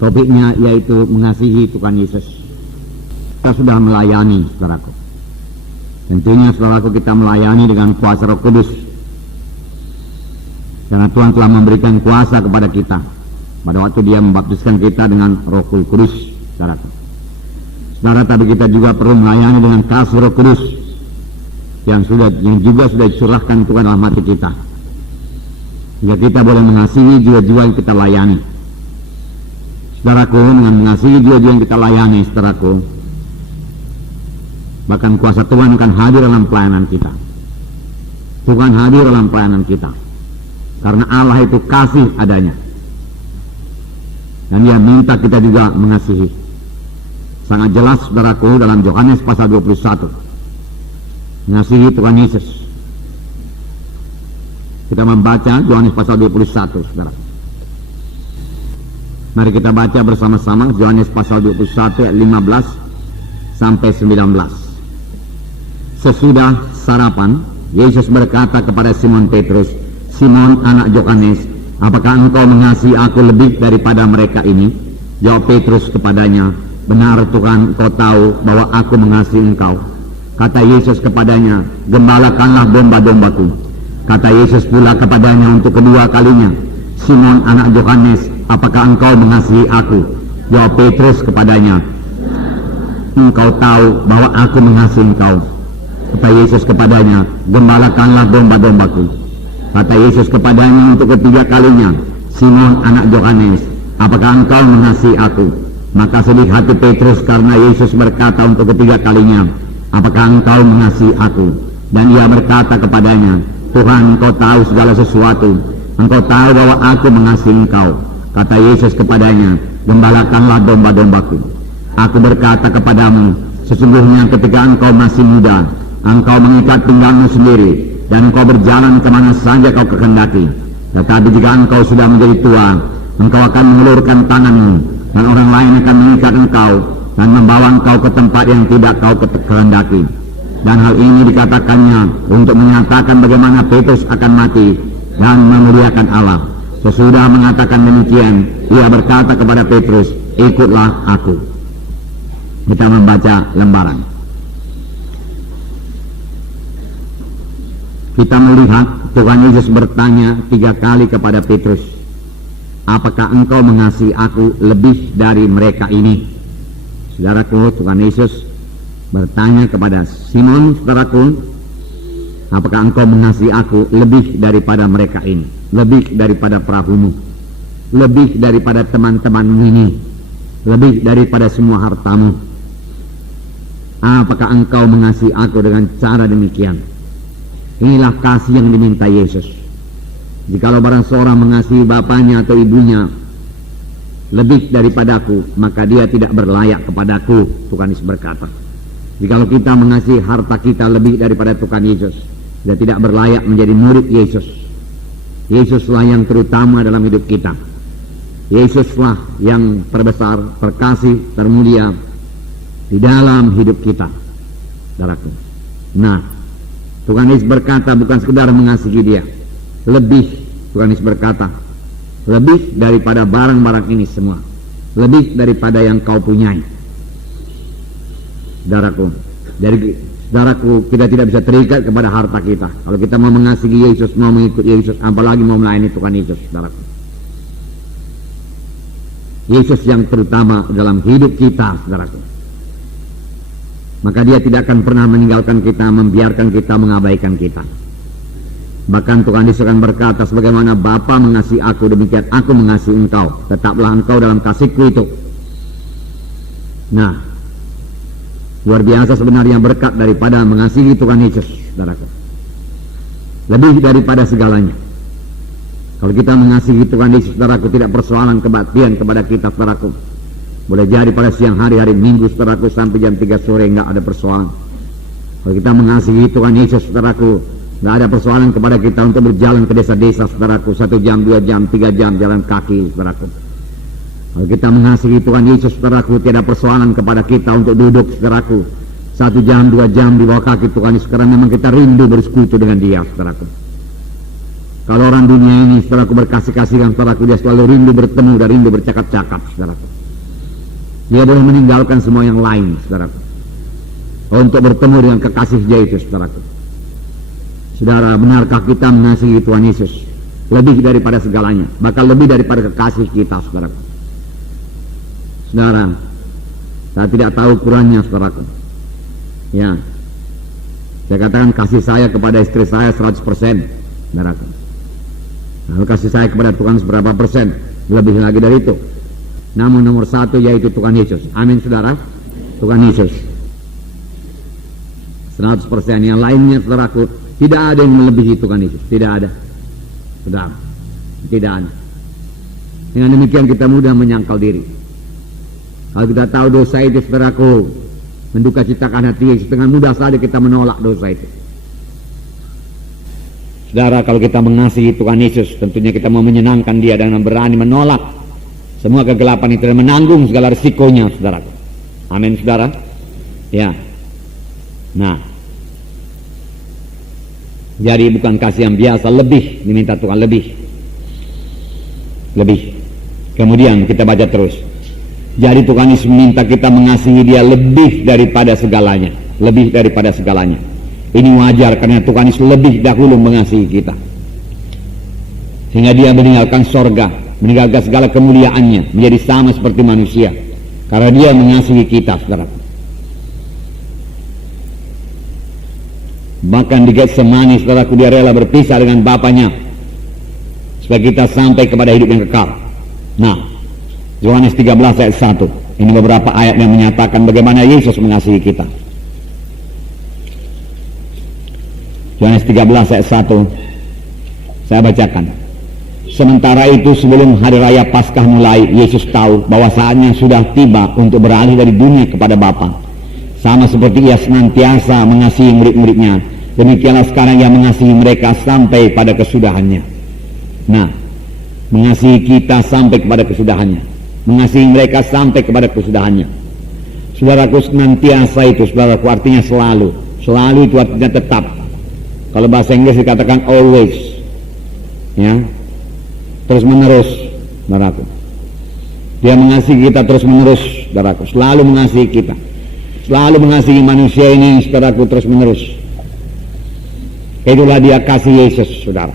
Topiknya yaitu mengasihi Tuhan Yesus. Kita sudah melayani, saudaraku. Tentunya, saudaraku, kita melayani dengan kuasa Roh Kudus. Karena Tuhan telah memberikan kuasa kepada kita pada waktu Dia membaptiskan kita dengan Roh Kudus, saudaraku. Saudara, tapi kita juga perlu melayani dengan kasih Roh Kudus yang juga sudah dicurahkan Tuhan dalam hati kita. Jika kita boleh mengasihi jiwa-jiwa yang kita layani. Saudaraku, dengan mengasihi jiwa-jiwa yang kita layani, saudaraku, bahkan kuasa Tuhan akan hadir dalam pelayanan kita. Tuhan hadir dalam pelayanan kita. Karena Allah itu kasih adanya. Dan Dia minta kita juga mengasihi. Sangat jelas, saudaraku, dalam Yohanes pasal 21. Mengasihi Tuhan Yesus. Kita membaca Yohanes pasal 21, saudara. Mari kita baca bersama-sama Yohanes pasal 21 ayat 15 sampai 19. Sesudah sarapan, Yesus berkata kepada Simon Petrus, "Simon anak Yohanes, apakah engkau mengasihi aku lebih daripada mereka ini?" Jawab Petrus kepadanya, "Benar Tuhan, Engkau tahu bahwa aku mengasihi Engkau." Kata Yesus kepadanya, "Gembalakanlah domba-dombaku." Kata Yesus pula kepadanya untuk kedua kalinya, "Simon anak Yohanes, apakah engkau mengasihi aku?" Jawab Petrus kepadanya, "Engkau tahu bahwa aku mengasihi engkau." Kata Yesus kepadanya, "Gembalakanlah domba-dombaku." Kata Yesus kepadanya untuk ketiga kalinya, "Simon anak Yohanes, apakah engkau mengasihi aku?" Maka sedih hati Petrus karena Yesus berkata untuk ketiga kalinya, "Apakah engkau mengasihi aku?" Dan ia berkata kepadanya, "Tuhan, Engkau tahu segala sesuatu. Engkau tahu bahwa aku mengasihi Engkau." Kata Yesus kepadanya, "Gembalakanlah domba-dombaku. Aku berkata kepadamu, sesungguhnya ketika engkau masih muda, engkau mengikat pinggangmu sendiri, dan engkau berjalan kemana saja kau kehendaki. Tetapi jika engkau sudah menjadi tua, engkau akan mengulurkan tanganmu, dan orang lain akan mengikat engkau, dan membawa engkau ke tempat yang tidak kau kehendaki." Dan hal ini dikatakannya untuk menyatakan bagaimana Petrus akan mati dan memuliakan Allah. Sesudah mengatakan demikian, ia berkata kepada Petrus, "Ikutlah aku." Kita membaca lembaran. Kita melihat Tuhan Yesus bertanya 3 kali kepada Petrus, "Apakah engkau mengasihi aku lebih dari mereka ini?" Saudaraku, Tuhan Yesus bertanya kepada Simon, saudaraku, "Apakah engkau mengasihi aku lebih daripada mereka ini, lebih daripada perahumu, lebih daripada teman-temanmu ini, lebih daripada semua hartamu? Apakah engkau mengasihi aku dengan cara demikian?" Inilah kasih yang diminta Yesus. Jikalau barang seorang mengasihi bapaknya atau ibunya lebih daripadaku, maka dia tidak berlayak kepadaku, Tuhan Yesus berkata. Jikalau kita mengasihi harta kita lebih daripada Tuhan Yesus, dia tidak berlayak menjadi murid Yesus. Yesuslah yang terutama dalam hidup kita. Yesuslah yang terbesar, terkasih, termulia di dalam hidup kita, saudaraku. Nah, Tuhan Yesus berkata bukan sekedar mengasihi dia, lebih, Tuhan Yesus berkata, lebih daripada barang-barang ini semua, lebih daripada yang kau punyai. Saudaraku, kita tidak bisa terikat kepada harta kita. Kalau kita mau mengasihi Yesus, mau mengikut Yesus, apalagi mau melayani Tuhan Yesus, saudaraku. Yesus yang terutama dalam hidup kita, saudaraku. Maka dia tidak akan pernah meninggalkan kita, membiarkan kita, mengabaikan kita. Bahkan Tuhan Yesus akan berkata, "Sebagaimana Bapa mengasihi aku, demikian aku mengasihi engkau. Tetaplah engkau dalam kasihku itu." Nah, luar biasa sebenarnya berkat daripada mengasihi Tuhan Yesus, saudaraku. Lebih daripada segalanya. Kalau kita mengasihi Tuhan Yesus, saudaraku, tidak persoalan kebaktian kepada kita, saudaraku. Boleh jadi pada siang hari Minggu, saudaraku, sampai jam 3 sore enggak ada persoalan. Kalau kita mengasihi Tuhan Yesus, saudaraku, enggak ada persoalan kepada kita untuk berjalan ke desa-desa, saudaraku, 1 jam, 2 jam, 3 jam jalan kaki, saudaraku. Kalau kita mengasihi Tuhan Yesus, saudaraku, tidak persoalan kepada kita untuk duduk, saudaraku, 1 jam, 2 jam di bawah kaki Tuhan Yesus, karena memang kita rindu bersekutu dengan Dia, saudaraku. Kalau orang dunia ini, saudaraku, berkasih-kasihan, saudaraku, dia selalu rindu bertemu dan rindu bercakap-cakap, saudaraku. Dia boleh meninggalkan semua yang lain, saudaraku, untuk bertemu dengan kekasih dia itu, saudaraku. Saudara, benarkah kita mengasihi Tuhan Yesus lebih daripada segalanya, bahkan lebih daripada kekasih kita, saudaraku? Saudara, saya tidak tahu ukurannya, saudaraku. Ya, saya katakan kasih saya kepada istri saya 100%, saudaraku. Lalu kasih saya kepada Tuhan seberapa persen? Lebih lagi dari itu. Namun nomor satu yaitu Tuhan Yesus. Amin, saudara. Tuhan Yesus 100%. Yang lainnya, saudaraku, tidak ada yang melebihi Tuhan Yesus. Tidak ada, saudara. Tidak ada. Dengan demikian kita mudah menyangkal diri. Kalau kita tahu dosa itu, saudaraku, menduka citakan hati Yesus, dengan mudah saja kita menolak dosa itu. Saudara, kalau kita mengasihi Tuhan Yesus, tentunya kita mau menyenangkan dia dengan berani menolak semua kegelapan itu dan menanggung segala risikonya, saudara. Amin, saudara. Ya. Nah, jadi bukan kasih yang biasa, lebih diminta Tuhan, lebih. Kemudian kita baca terus. Jadi Tuhan Yesus meminta kita mengasihi dia lebih daripada segalanya. Lebih daripada segalanya. Ini wajar karena Tuhan Yesus lebih dahulu mengasihi kita. Sehingga dia meninggalkan sorga, meninggalkan segala kemuliaannya, menjadi sama seperti manusia. Karena dia mengasihi kita, saudara. Bahkan di Getsemani, saudaraku, dia rela berpisah dengan Bapanya supaya kita sampai kepada hidup yang kekal. Nah, Yohanes 13 ayat 1. Ini beberapa ayat yang menyatakan bagaimana Yesus mengasihi kita. Yohanes 13 ayat 1. Saya bacakan. Sementara itu sebelum hari raya Paskah mulai, Yesus tahu bahwa saatnya sudah tiba untuk beralih dari dunia kepada Bapa. Sama seperti ia senantiasa mengasihi murid-muridnya, demikianlah sekarang ia mengasihi mereka sampai pada kesudahannya. Nah, mengasihi kita sampai kepada kesudahannya, mengasihi mereka sampai kepada kesudahannya. Saudaraku, senantiasa itu, saudaraku, artinya selalu. Selalu itu artinya tetap. Kalau bahasa Inggris dikatakan always, ya, terus menerus, saudaraku. Dia mengasihi kita terus menerus, saudaraku, selalu mengasihi kita, selalu mengasihi manusia ini, saudaraku, terus menerus. Itulah dia kasih Yesus, saudara.